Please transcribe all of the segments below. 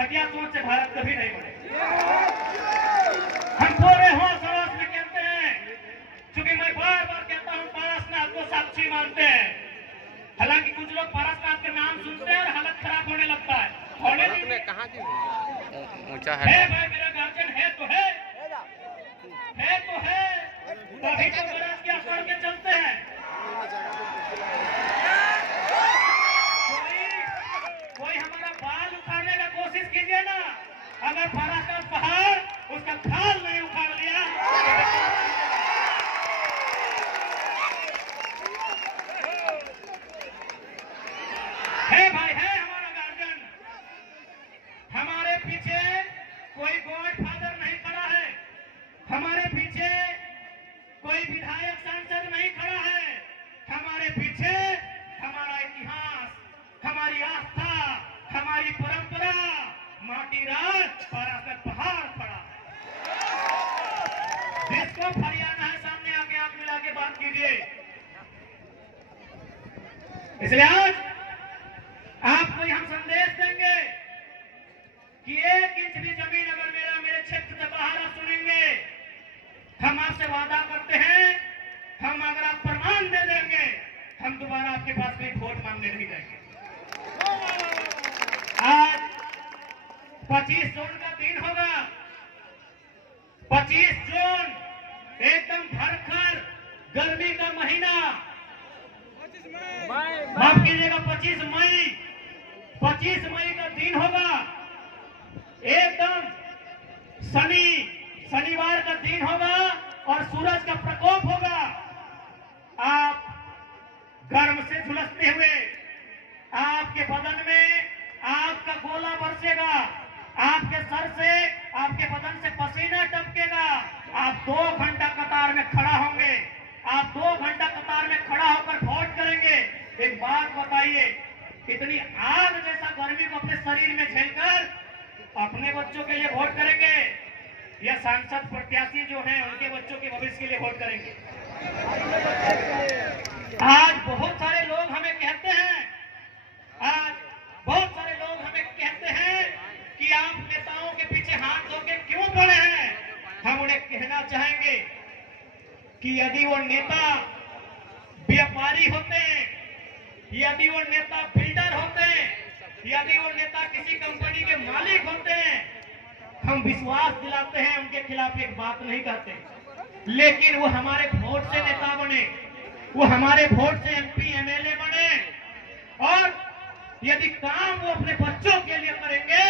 घटिया सोच से भारत कभी नहीं बने। हम पूरे होश हवस में कहते हैं, क्योंकि मैं बार बार कहता हूँ पारसनाथ को साक्षी मानते हैं। हालांकि कुछ लोग पारसनाथ के नाम सुनते हैं और हालत खराब होने लगता है। होने दीजिए। कहाँ ऊंचा है भाई, मेरा गार्जियन है तो है तो है, तभी तो गरज के अकड़ के चलते हैं। कोई हमारा बाल उखाड़ने का कोशिश कीजिए ना, अगर पारसनाथ पहाड़ उसका खाल नहीं उखाड़ लिया। है भाई, है हमारा गार्जियन। हमारे पीछे कोई गॉड फादर नहीं खड़ा है, हमारे पीछे कोई विधायक सांसद नहीं खड़ा है, हमारे पीछे हमारा इतिहास, हमारी आस्था, हमारी परंपरा, माटी राज पारसनाथ पहाड़ खड़ा है। जिसको फरियाना है सामने आके आंख मिला के बात कीजिए। इसलिए आज आपको हम संदेश देंगे कि 1 इंच भी जमीन अगर मेरे क्षेत्र से बाहर आप सुनेंगे, हम आपसे वादा करते हैं, हम अगर आप प्रमाण दे देंगे, हम दोबारा आपके पास कोई वोट मांगने नहीं जाएंगे। आज 25 जून का दिन होगा। 25 जून एकदम भरकर गर्मी का महीना, माफ कीजिएगा 25 मई का दिन होगा। एकदम शनिवार का दिन होगा और सूरज का प्रकोप होगा। आप गर्म से झुलसते हुए आपके बदन में आग का गोला बरसेगा, आपके सर से आपके बदन से पसीना टपकेगा। आप 2 घंटा कतार में खड़ा होंगे, आप 2 घंटा कतार में खड़ा होकर वोट करेंगे। एक बात बताइए, इतनी आग जैसा गर्मी को अपने शरीर में झेलकर अपने बच्चों के लिए वोट करेंगे या सांसद प्रत्याशी जो हैं उनके बच्चों के भविष्य के लिए वोट करेंगे? आज बहुत सारे लोग हमें कहते हैं, कि आप नेताओं के पीछे हाथ धो के क्यों पड़े हैं। हम उन्हें कहना चाहेंगे कि यदि वो नेता व्यापारी होते, यदि वो नेता बिल्डर होते, यदि वो नेता किसी कंपनी के मालिक होते, हम विश्वास दिलाते हैं, उनके खिलाफ एक बात नहीं कहते। लेकिन वो हमारे वोट से नेता बने, वो हमारे वोट से MP MLA बने, और यदि काम वो अपने बच्चों के लिए करेंगे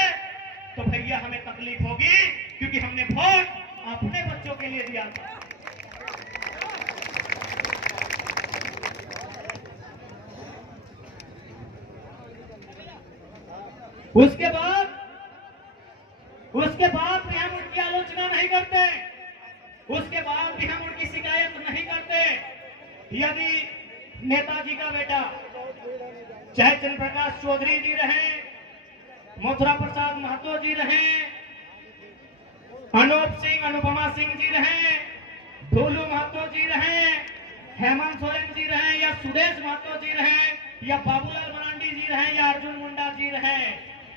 तो भैया हमें तकलीफ होगी, क्योंकि हमने वोट अपने बच्चों के लिए दिया था। उसके बाद भी हम उनकी आलोचना नहीं करते, उसके बाद भी हम उनकी शिकायत नहीं करते। यदि नेताजी का बेटा चाहे चंद्र प्रकाश चौधरी जी रहे, मथुरा प्रसाद महतो जी रहे, अनूप सिंह अनुपमा सिंह जी रहे, ढोलू महतो जी रहे, हेमंत सोरेन जी रहे, या सुदेश महतो जी रहे, या बाबूलाल मरांडी जी रहे, या अर्जुन मुंडा जी रहे,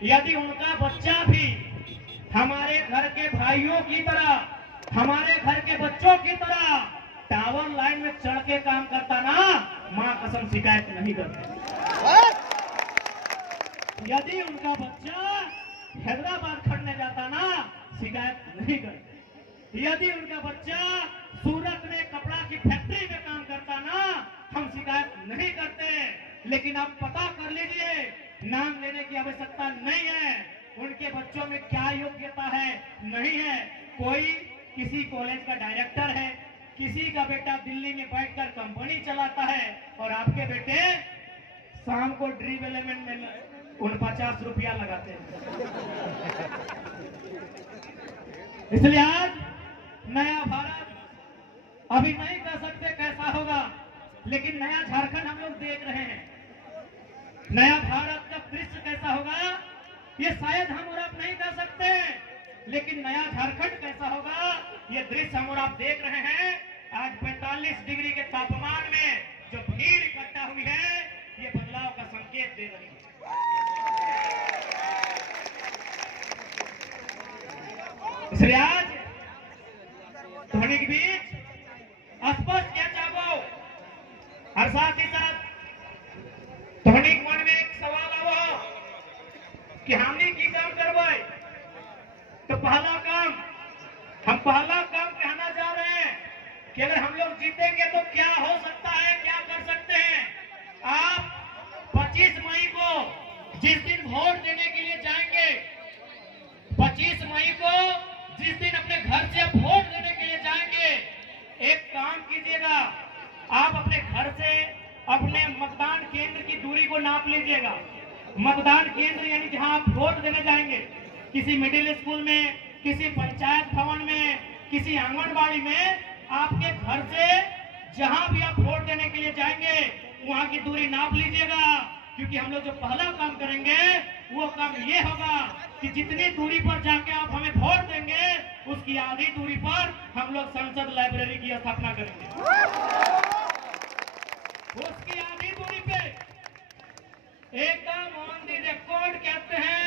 यदि उनका बच्चा भी हमारे घर के भाइयों की तरह, हमारे घर के बच्चों की तरह टावर लाइन में चढ़ के काम करता ना, मां कसम शिकायत नहीं करते। यदि उनका बच्चा हैदराबाद खड़ने जाता ना, शिकायत नहीं करते। यदि उनका बच्चा सूरत में कपड़ा की फैक्ट्री में काम करता ना, हम शिकायत नहीं करते। लेकिन आप पता कर लीजिए, नाम लेने की आवश्यकता नहीं है, उनके बच्चों में क्या योग्यता है, नहीं है। कोई किसी कॉलेज का डायरेक्टर है, किसी का बेटा दिल्ली में बैठकर कंपनी चलाता है, और आपके बेटे शाम को ड्रीम एलिमेंट में 49 रुपया लगाते हैं। इसलिए आज नया भारत अभी नहीं कह सकते कैसा होगा, लेकिन नया झारखंड हम लोग देख रहे हैं। नया भारत का दृश्य कैसा होगा ये शायद हम और आप नहीं कह सकते, लेकिन नया झारखंड कैसा होगा ये दृश्य हम और आप देख रहे हैं। आज 45 डिग्री के तापमान में जो भीड़ इकट्ठा हुई है, ये बदलाव का संकेत दे रही है। इसलिए आज ध्वनि के बीच स्पष्ट क्या चाहो और साथ ही साथ ध्वनि के मन में एक सवाल आओ कि हमने की काम करवाए। तो पहला काम कहना जा रहे हैं कि अगर हम लोग जीतेंगे तो क्या हो सकता है, क्या कर सकते हैं। आप 25 मई को जिस दिन वोट देने के लिए जाएंगे, 25 मई को जिस दिन अपने घर से आप वोट देने के लिए जाएंगे, एक काम कीजिएगा, आप अपने घर से अपने मतदान केंद्र की दूरी को नाप लीजिएगा। मतदान केंद्र यानी जहां आप वोट देने जाएंगे, किसी मिडिल स्कूल में, किसी पंचायत भवन में, किसी आंगनबाड़ी में, आपके घर से जहां भी आप वोट देने के लिए जाएंगे वहां की दूरी नाप लीजिएगा। क्योंकि हम लोग जो पहला काम करेंगे वो काम ये होगा कि जितनी दूरी पर जाके आप हमें वोट देंगे उसकी आधी दूरी पर हम लोग संसद लाइब्रेरी की स्थापना करेंगे। उसकी आधी दूरी पे एकदम ऑन दी रिकॉर्ड कहते हैं,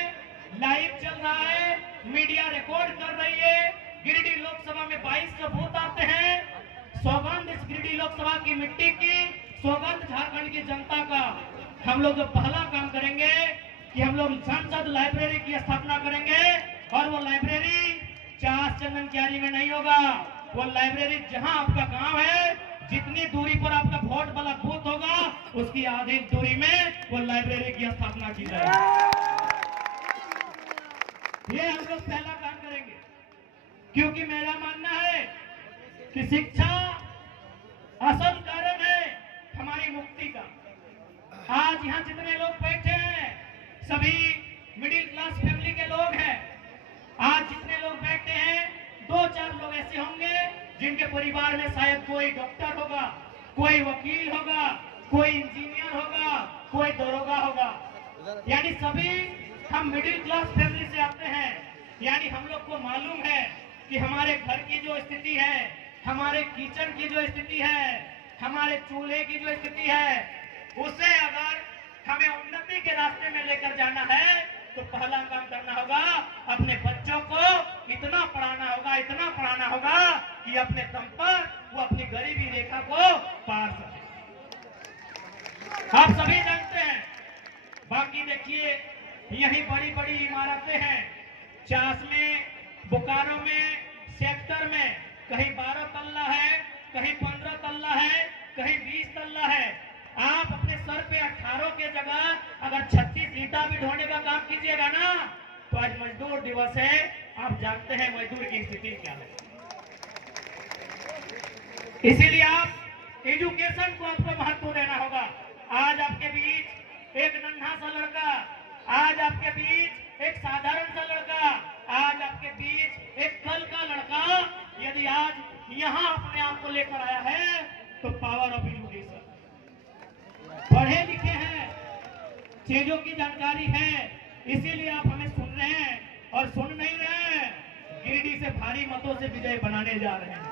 लाइव चल रहा है, मीडिया रिकॉर्ड कर रही है। गिरिडीह लोकसभा में 22 बूथ आते हैं। सौगंध इस गिरिडीह लोकसभा की मिट्टी की, सौगंध झारखंड की जनता का। हम लोग जो पहला काम करेंगे कि हम लोग संसद लाइब्रेरी की स्थापना करेंगे और वो लाइब्रेरी चास चंदन क्यारी में नहीं होगा। वो लाइब्रेरी जहां आपका गांव है, जितनी दूरी पर आपका वोट वाला बूथ होगा उसकी आधी दूरी में वो लाइब्रेरी की स्थापना की जाएगी। ये हम लोग पहला काम करेंगे, क्योंकि मेरा मानना है कि शिक्षा असल कारण है हमारी मुक्ति का। आज यहाँ जितने लोग बैठे हैं सभी मिडिल क्लास फैमिली के लोग हैं। आज जितने लोग बैठे हैं 2-4 लोग ऐसे होंगे जिनके परिवार में शायद कोई डॉक्टर होगा, कोई वकील होगा, कोई इंजीनियर होगा, कोई दरोगा होगा। यानी सभी हम मिडिल क्लास फैमिली से आते हैं। यानी हम लोग को मालूम है कि हमारे घर की जो स्थिति है, हमारे किचन की जो स्थिति है, हमारे चूल्हे की जो स्थिति है, उसे अगर हमें उन्नति के रास्ते में लेकर जाना है तो पहला काम करना होगा, अपने बच्चों को इतना पढ़ाना होगा कि अपने दम पर वो अपनी गरीबी रेखा को पार सके। आप सभी जानते हैं। बाकी देखिए यही बड़ी बड़ी इमारतें हैं, चास में, बोकारो में, सेक्टर में, कहीं 12 तल्ला है, कहीं 15 तल्ला है, कहीं 20 तल्ला है। आप अपने सर पे 18 के जगह अगर 36 ईंटा भी ढोने का काम कीजिएगा ना, तो आज मजदूर दिवस है। आप जानते हैं मजदूर की स्थिति क्या है। इसीलिए आप एजुकेशन को आपको महत्व देना होगा। आज आपके बीच एक नन्हा सा लड़का, आज आपके बीच एक साधारण सा लड़का, आज आपके बीच एक कल का लड़का यदि आज यहाँ अपने आप को लेकर आया है तो पावर ऑफ एजुकेशन। पढ़े लिखे हैं, चीजों की जानकारी है, इसीलिए आप हमें सुन रहे हैं और सुन नहीं रहे हैं। गिरिडीह से भारी मतों से विजय बनाने जा रहे हैं,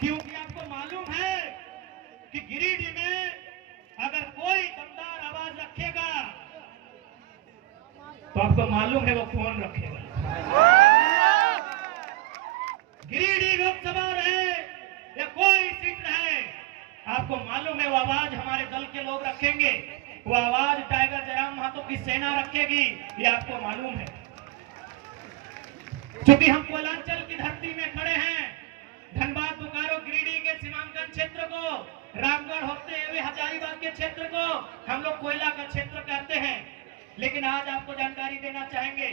क्योंकि आपको मालूम है कि गिरिडीह में अगर कोई दमदार आवाज रखेगा तो आपको मालूम है वो कौन रखेगा। गिरिडीह लोकसभा रहे या कोई सीट रहे, आपको मालूम है वो आवाज हमारे दल के लोग रखेंगे, वो आवाज टाइगर जयराम महतो की सेना रखेगी, ये आपको मालूम है। क्योंकि हम कोयलांचल की धरती में खड़े हैं। धनबाद, बोकारो, गिरिडीह के सीमांकन क्षेत्र को, रामगढ़ होते हुए हजारीबाग के क्षेत्र को हम लोग कोयला का क्षेत्र कहते हैं। लेकिन आज आपको जानकारी देना चाहेंगे,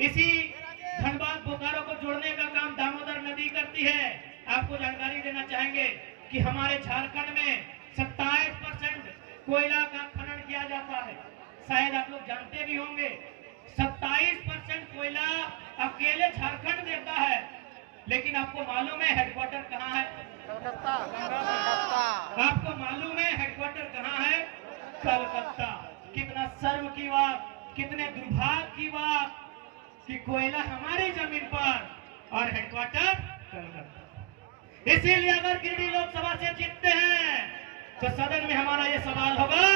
इसी धनबाद बोकारो को जोड़ने का काम दामोदर नदी करती है। आपको जानकारी देना चाहेंगे कि हमारे झारखंड में 27% कोयला का खनन किया जाता है। शायद आप लोग जानते भी होंगे 27% कोयला अकेले झारखंड देता है। लेकिन आपको मालूम है हेडक्वार्टर कहाँ है? आपको मालूम है हेडक्वार्टर कहाँ है? कलकत्ता। कितना शर्म की बात, कितने दुर्भाग्य की बात कि कोयला हमारी जमीन पर और हेडक्वार्टर कलकत्ता। इसीलिए अगर गिरिडीह लोकसभा से जीतते हैं तो सदन में हमारा ये सवाल होगा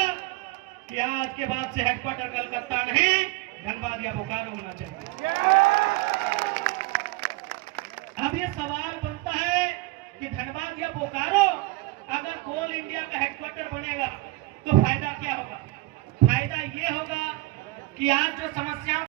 कि आज के बाद से हेडक्वार्टर कलकत्ता नहीं, धनबाद या बोकारो होना चाहिए। अब ये सवाल बनता है कि धनबाद या बोकारो अगर कोल इंडिया का हेडक्वार्टर बनेगा तो फायदा क्या होगा? फायदा ये होगा कि आज जो समस्याओं